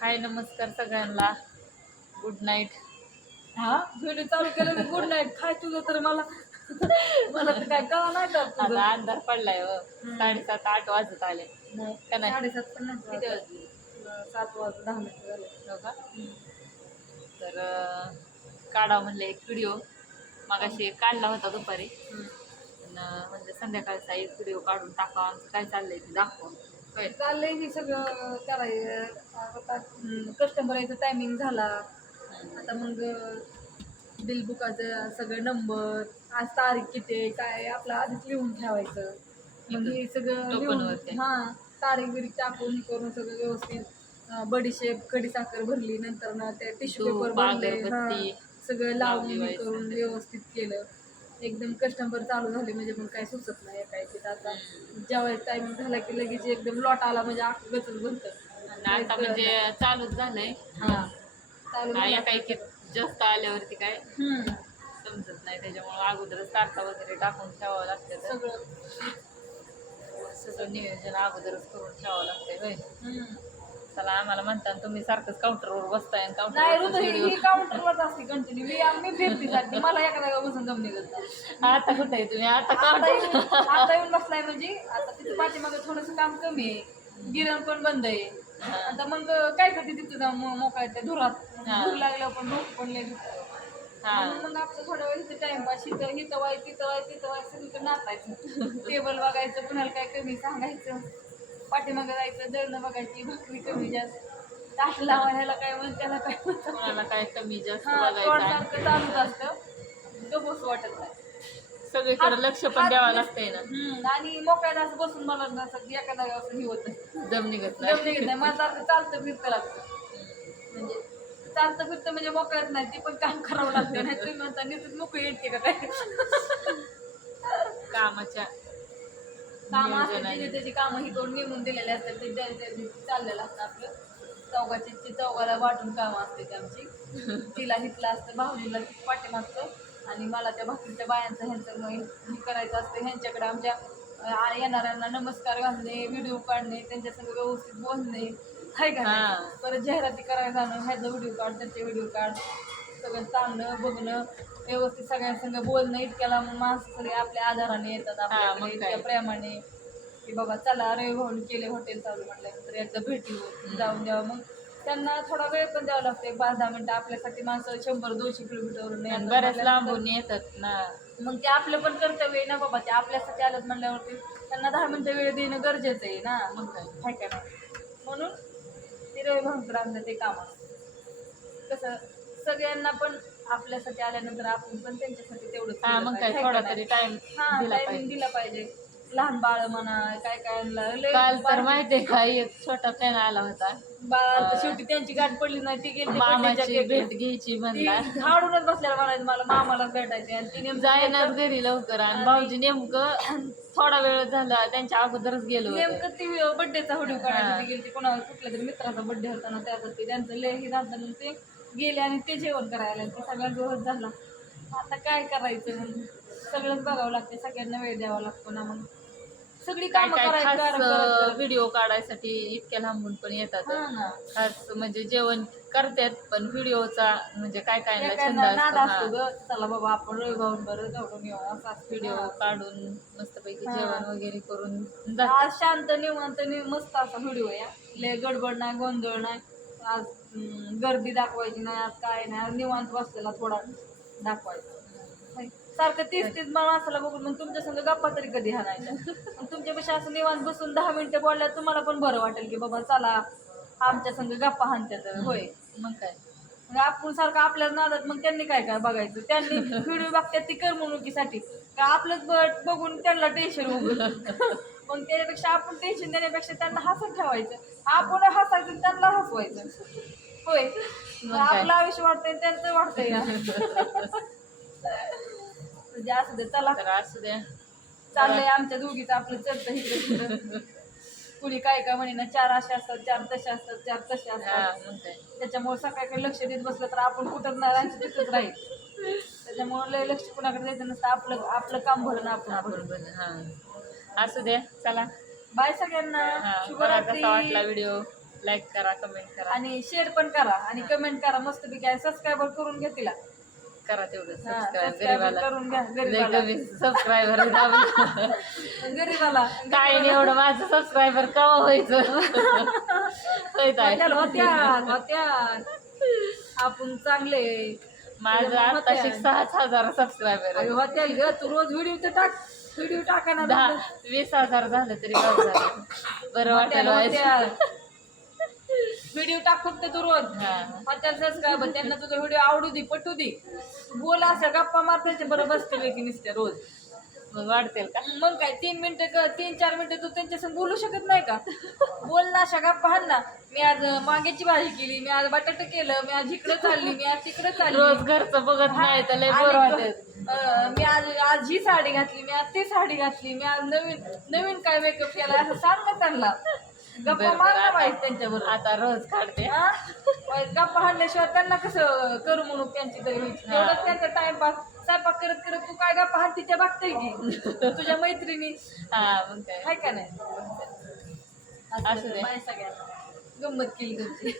हाय नमस्कार सगळ्यांना. Good night. हा व्हिडिओ चालू केलं गुड नाईट काय तुझं तर मला मला तर काय कळलं नाही तर तुझं. आता अंधार पडलाय व 7:30-8 वाजत आले नाही का नाही? 7:30 पण नाही किती वाजले? 7 वाजून 10 मिनिटं झाले. हो का? तर काढा म्हणलं एक व्हिडिओ. मगाशी एक काढला होता दुपारी. म्हणजे संध्याकाळचा एक व्हिडिओ काढून टाका. आमचं काय चाललंय ते दाखवून. होय. चाललंय हे सगळं करायचं आता कस्टमर यायचं टायमिंग झाला आता मग बिल बुकाचं सगळं नंबर आज तारीख किती आहे काय आपलं आधीच लिहून ठेवायचं. मग हे सगळं लिहून टोपणवरती. तारीख बिरीख टाकून हे करून सगळं व्यवस्थित बडीशेप खडीसाखर भरली नंतर ना ते टिश्यू धूप, पेपर भरले अगरबत्ती सगळं लावून हे लावली करून व्यवस्थित केलं. एकदम कस्टमर चालू झाले म्हणजे मग काही सुचत नाही काय की आता जेवायचं टायमिंग झाला की लगेच एकदम लॉट आला म्हणजे आख गचच बनतं. आता म्हणजे चालूच झालंय. हा चालू झालं काही जास्त आल्यावरती काय समजत नाही. त्याच्यामुळे अगोदरच तारखा वगैरे टाकून ठेवावं लागतं. सगळं नियोजन अगोदरच करून ठेवावं लागतंय. होय. चला आम्हाला म्हणता तुम्ही सारखंच काउंटरवर बसताय आणि नाही ऋतू काउंटर ही काउंटरलाच असते कंटिन्यू मी फिरती जाते मला एका जागा बसून जमणे जात आता कुठे आहे तुम्ही? आता आता येऊन बसलाय म्हणजे आता तिथे पाठीमागे थोडंसं काम कमी आहे गिरण पण बंद आहे. आता मग काय करते तिथं जाऊन मोकळ्या त्या धुरात धूर लागल्यावर पण डोकं पण लय मग आपलं थोड्या वेळ इथे टाइमपास हिथं वाय सगळीकडे नाचायचं टेबल बघायचं कुणाला काय कमी सांगायचं पाठीमागे जायचं दळणं बघायची भाकरी कमी जास्त ताट लावायला काय म्हणत त्याला काय म्हणतात कोणाला काय कमी जास्त सारखं चालूच असतं गप्प वाटत नाही. सगळीकडे लक्ष पण द्यावं लागतंय ना. आणि मोकळ्या असं बसून मला असं एखादा असं हे होतं दम निघत दम निघत नाही मला सारखं चालतं फिरतं लागतं म्हणजे चालतं फिरतं म्हणजे मोकळ्यात नाही ते पण काम करावं लागतं नाही तुम्ही म्हणता निघत मोकळी येते का काय कामाच्या काम असते त्याची कामं ही करून नेमून दिलेले असतात ते चाललेलं असतं आपलं चौघाला वाटून कामं असते ते आमची तिला हितलं असतं भावनीला पाठीमागचं आणि मला त्या भाकरीच्या बायांचं ह्यांचं हे करायचं असतं ह्यांच्याकडे आमच्या येणाऱ्यांना नमस्कार घालणे व्हिडिओ काढणे त्यांच्यासंग व्यवस्थित बोलणे आहे का नाही परत जाहिराती करायला जाणं ह्याचा व्हिडिओ काढ त्यांचे व्हिडिओ काढ सगळं चालणं बघणं व्यवस्थित सगळ्यांसंग बोलणं इतक्याला मग माणसं सगळे आपल्या आधाराने येतात आपल्याकडे इतक्या प्रेमाने की बाबा चला रवी भाऊन केले हॉटेल चालू म्हटल्यानंतर एकदा भेटी जाऊन द्यावं मग त्यांना थोडा वेळ पण द्यावा लागतो 5-10 मिनिटं आपल्यासाठी माणसं 100-200 किलोमीटरवरून बऱ्याच लांबून येतात ना मग ते आपलं पण कर्तव्य आहे ना बाबा ते आपल्यासाठी आलं म्हणल्यावरती त्यांना 10 मिनिटं वेळ देणं गरजेचं आहे ना मग काय का नाही म्हणून ते रवी भाऊंकडे आणलं ते काम असतं कसं सगळ्यांना पण आपल्यासाठी आल्यानंतर आपण पण त्यांच्यासाठी तेवढं मग काय थोडा तरी टाइम दिला पाहिजे. लहान बाळ म्हणा काय काल तर माहितीये का एक छोटा फॅन आला होता बाळ शेवटी त्यांची गाठ पडली नाही ती गेली मामाची भेट घ्यायची म्हणला झाडूनच बसल्याला म्हणायचं मला मामाला भेटायचे आणि तिने जाईनाच घरी लवकर आणि भाऊजी नेमकं थोडा वेळ झाला त्यांच्या अगोदरच गेलो नेमकं ती बड्डेचा व्हिडिओ काढायला गेली ती कोणा कुठल्या तरी मित्राचा बड्डे होता ना त्यासाठी त्यांचं लय हे झालं ते गेले आणि ते जेवण करायला ते सगळा दिवस झाला आता काय करायचं मग सगळंच बघावं लागते सगळ्यांना वेळ द्यावा लागतो ना मग सगळी कामं करायचं व्हिडिओ काढायसाठी इतक्या लांबून पण येतात खास म्हणजे जेवण करतात पण व्हिडिओचा म्हणजे काय काय नाद असतो ग चला बाबा आपण रवी भाऊन बरं जाऊन येऊ असा व्हिडिओ काढून मस्तपैकी जेवण वगैरे करून आज शांत निवांत मस्त असा व्हिडिओ आहे लय गडबड नाही गोंधळ नाही आज गर्दी दाखवायची नाही आज काय नाही आज निवांत बसलेला थोडा दाखवायचा सारखं तीच माणसाला बघून मग तुमच्या संग गप्पा तरी कधी हाणायच्या तुमच्यापेक्षा असं निवांत बसून 10 मिनिटं बोलल्यावर तुम्हाला पण बरं वाटेल की बाबा चला आमच्या संग गप्पा हाणत्यात होय मग काय मग आपण सारखं आपल्याच नादात मग त्यांनी काय काय बघायचं त्यांनी व्हिडिओ बघतात ती करमणुकीसाठी का आपलंच बघून त्यांना टेन्शन उघड मग त्याच्यापेक्षा आपण टेन्शन देण्यापेक्षा त्यांना हसत ठेवायचं आपण हसायचं त्यांना हसवायचं होय आपलं आयुष्य वाटतंय त्यांचं वाटतंय म्हणजे असू दे चला असू द्या चाललंय आमच्या दोघीचं आपलं चढतं इकडे कुणी काय काय म्हणे ना 4 असे असतात 4 तसे असतात 4 तसे असतात त्याच्यामुळे सकाळकडे लक्ष देत बसलं तर आपण कुठंच नाही राहायचं तिथंच राहील त्याच्यामुळे लय लक्ष कुणाकडे द्यायचं नसतं आपलं काम भरून आपण असू द्या चला बाय सगळ्यांना कसा वाटला व्हिडिओ लाईक करा, कमेंट करा. आणि शेअर पण करा आणि कमेंट करा मस्तपैकी आणि सबस्क्राईबर करून घ्या तिला. करा तेवढं हा, सबस्क्राईब. सबस्क्राईबर गरीबाला करून घ्या लय गरीबाला. कमी सबस्क्रायबर गरीबाला काय नाही एवढं माझं सबस्क्रायबर कवा व्हायचं. होय ताई. होत्या आपण चांगले. माझं आता 6,000 सबस्क्रायबर आहे. होत्या ग तू रोज व्हिडिओ तर टाक. व्हिडिओ टाका ना. 10-20,000 झालं तरी बस झालं. बरं वाटेल व्हिडिओ टाक फक्त तू रोज. हा. होत्या सबस्क्रायबर त्यांना तुझा व्हिडिओ आवडू दे पटू दे. बोल असं गप्पा मारते बरं बसते की नुसते रोज. मग वाढतील का? मग काय 3-4 मिनिटं तू त्यांच्यासंग बोलू शकत नाही का? बोल ना अशा गप्पा हाण ना. मी आज वांग्याची भाजी केली, मी आज बटाटे केलं, मी आज इकडं चालली, मी आज तिकडं चालली. रोज घरचं बघत नाही तर लय बोर आणि वाटेल. मी आज ही साडी घातली, मी आज ती साडी घातली, मी आज नवीन काय मेकअप केला असं सांग ना त्यांना. गप्पा मार ना माहित त्यांच्याबरोबर. आता रोज काढते. गप्पा हाणल्याशिवाय त्यांना कसं करू म्हणून त्यांची तरी व्हायची. एवढंच त्यांचा टाइमपास. स्वयंपाक करत करत तू काय गप्पा हाण तिच्या बघताय की तुझ्या मैत्रिणी. हा मग काय हाय का नाही? असू दे. सगळ्यांना गंमत केली तुमची.